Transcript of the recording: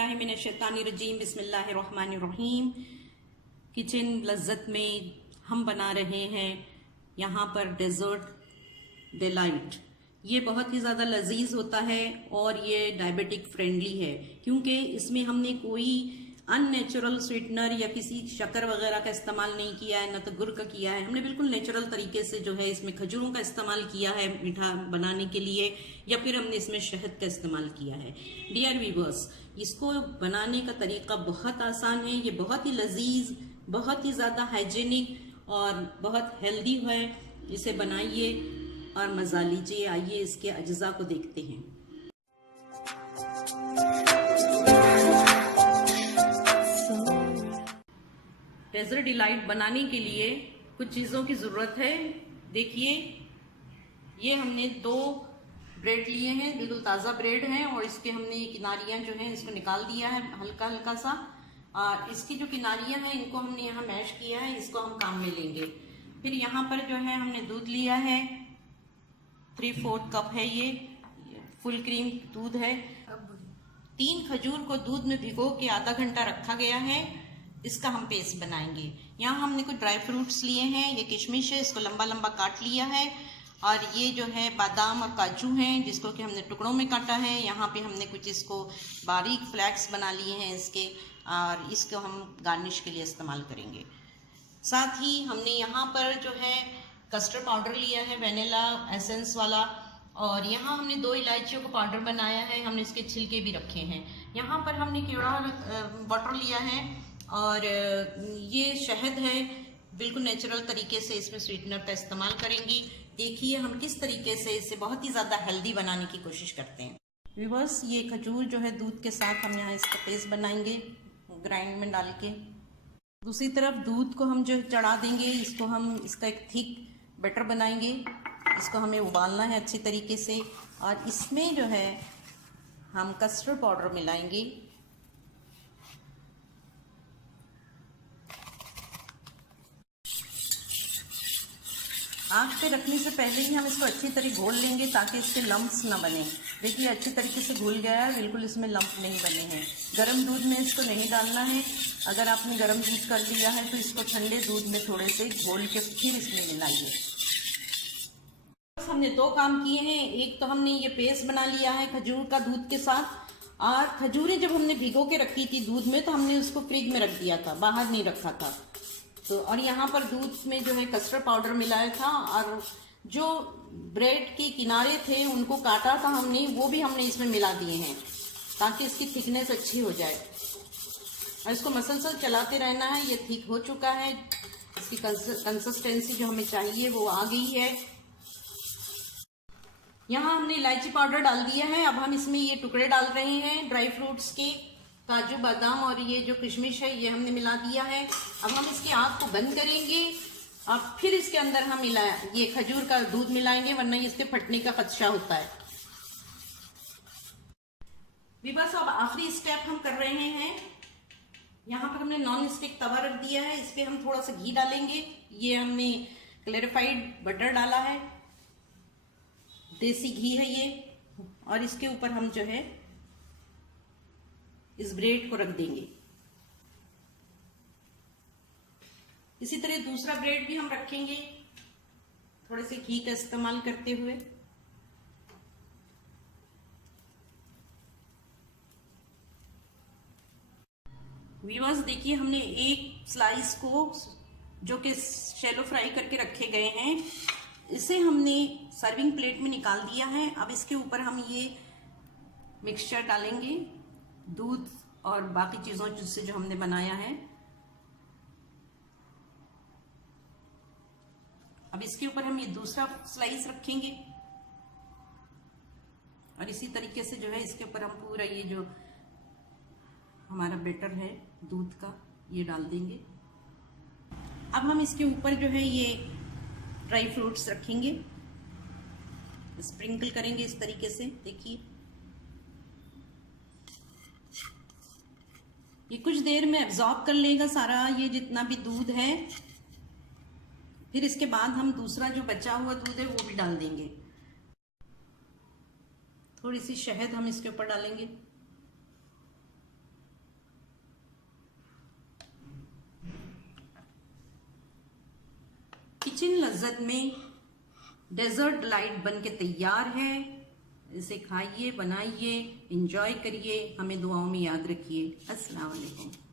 औज़ुबिल्लाहिमिनश्शैतानिर्रजीम बिस्मिल्लाहिर्रहमानिर्रहीम। किचन लज़्ज़त में हम बना रहे हैं यहाँ पर डेज़र्ट डिलाइट। ये बहुत ही ज़्यादा लजीज होता है और ये डायबिटिक फ्रेंडली है, क्योंकि इसमें हमने कोई अननेचुरल स्वीटनर या किसी शक्कर वगैरह का इस्तेमाल नहीं किया है, न तो गुड़ का किया है। हमने बिल्कुल नेचुरल तरीके से जो है इसमें खजूरों का इस्तेमाल किया है मीठा बनाने के लिए, या फिर हमने इसमें शहद का इस्तेमाल किया है। डियर व्यूअर्स, इसको बनाने का तरीका बहुत आसान है। ये बहुत ही लजीज, बहुत ही ज़्यादा हाइजीनिक और बहुत हेल्दी है। इसे बनाइए और मज़ा लीजिए। आइए इसके अज्जा को देखते हैं। डेज़र्ट डिलाइट बनाने के लिए कुछ चीज़ों की ज़रूरत है। देखिए, ये हमने 2 ब्रेड लिए हैं, बिल्कुल ताज़ा ब्रेड हैं, और इसके हमने किनारियाँ जो हैं इसको निकाल दिया है हल्का हल्का सा। और इसकी जो किनारियाँ हैं इनको हमने यहाँ मैश किया है, इसको हम काम में लेंगे। फिर यहाँ पर जो है हमने दूध लिया है, 3/4 कप है, ये फुल क्रीम दूध है। 3 खजूर को दूध में भिगो के आधा घंटा रखा गया है। इसका हम पेस्ट बनाएंगे। यहाँ हमने कुछ ड्राई फ्रूट्स लिए हैं, ये किशमिश है, इसको लंबा लंबा काट लिया है। और ये जो है बादाम और काजू हैं, जिसको कि हमने टुकड़ों में काटा है। यहाँ पे हमने कुछ इसको बारीक फ्लैक्स बना लिए हैं इसके, और इसको हम गार्निश के लिए इस्तेमाल करेंगे। साथ ही हमने यहाँ पर जो है कस्टर्ड पाउडर लिया है, वेनिला एसेंस वाला, और यहाँ हमने 2 इलायचियों का पाउडर बनाया है। हमने इसके छिलके भी रखे हैं। यहाँ पर हमने केवड़ा वाटर लिया है, और ये शहद है, बिल्कुल नेचुरल तरीके से इसमें स्वीटनर का इस्तेमाल करेंगी। देखिए हम किस तरीके से इसे बहुत ही ज़्यादा हेल्दी बनाने की कोशिश करते हैं। व्यूअर्स, ये खजूर जो है दूध के साथ हम यहाँ इसका पेस्ट बनाएंगे ग्राइंड में डाल के। दूसरी तरफ दूध को हम जो चढ़ा देंगे, इसको हम इसका एक थिक बैटर बनाएंगे। इसको हमें उबालना है अच्छी तरीके से, और इसमें जो है हम कस्टर्ड पाउडर मिलाएंगे। आग पे रखने से पहले ही हम इसको अच्छी तरह घोल लेंगे, ताकि इसके लम्प्स ना बने। देखिए अच्छी तरीके से घुल गया है, बिल्कुल इसमें लम्प नहीं बने हैं। गर्म दूध में इसको नहीं डालना है। अगर आपने गर्म दूध कर लिया है तो इसको ठंडे दूध में थोड़े से घोल के फिर इसमें मिलाइए। हमने 2 काम किए हैं। एक तो हमने ये पेस्ट बना लिया है खजूर का दूध के साथ, और खजूरें जब हमने भिगो के रखी थी दूध में तो हमने उसको फ्रिज में रख दिया था, बाहर नहीं रखा था। तो और यहाँ पर दूध में जो है कस्टर्ड पाउडर मिलाया था, और जो ब्रेड के किनारे थे उनको काटा था हमने, वो भी हमने इसमें मिला दिए हैं, ताकि इसकी थिकनेस अच्छी हो जाए। और इसको मसलसल चलाते रहना है। ये थिक हो चुका है, इसकी कंसिस्टेंसी जो हमें चाहिए वो आ गई है। यहाँ हमने इलायची पाउडर डाल दिया है। अब हम इसमें ये टुकड़े डाल रहे हैं ड्राई फ्रूट्स के, काजू बादाम और ये जो किशमिश है ये हमने मिला दिया है। अब हम इसकी आग को बंद करेंगे और फिर इसके अंदर हम ये खजूर का दूध मिलाएंगे, वरना इसके फटने का खदशा होता है। बस अब आखिरी स्टेप हम कर रहे हैं। यहाँ पर हमने नॉन स्टिक तवा रख दिया है, इस पर हम थोड़ा सा घी डालेंगे। ये हमने क्लैरिफाइड बटर डाला है, देसी घी है ये, और इसके ऊपर हम जो है इस ब्रेड को रख देंगे। इसी तरह दूसरा ब्रेड भी हम रखेंगे, थोड़े से घी का इस्तेमाल करते हुए। व्यूअर्स देखिए, हमने एक स्लाइस को जो कि शैलो फ्राई करके रखे गए हैं, इसे हमने सर्विंग प्लेट में निकाल दिया है। अब इसके ऊपर हम ये मिक्सचर डालेंगे, दूध और बाकी चीज़ों जिससे जो हमने बनाया है। अब इसके ऊपर हम ये दूसरा स्लाइस रखेंगे, और इसी तरीके से जो है इसके ऊपर हम पूरा ये जो हमारा बैटर है दूध का ये डाल देंगे। अब हम इसके ऊपर जो है ये ड्राई फ्रूट्स रखेंगे, स्प्रिंकल करेंगे इस तरीके से। देखिए ये कुछ देर में एब्जॉर्ब कर लेगा सारा ये जितना भी दूध है। फिर इसके बाद हम दूसरा जो बचा हुआ दूध है वो भी डाल देंगे। थोड़ी सी शहद हम इसके ऊपर डालेंगे। किचन लज्जत में डेजर्ट डिलाइट बन के तैयार है। इसे खाइए, बनाइए, एंजॉय करिए, हमें दुआओं में याद रखिए। अस्सलाम वालेकुम।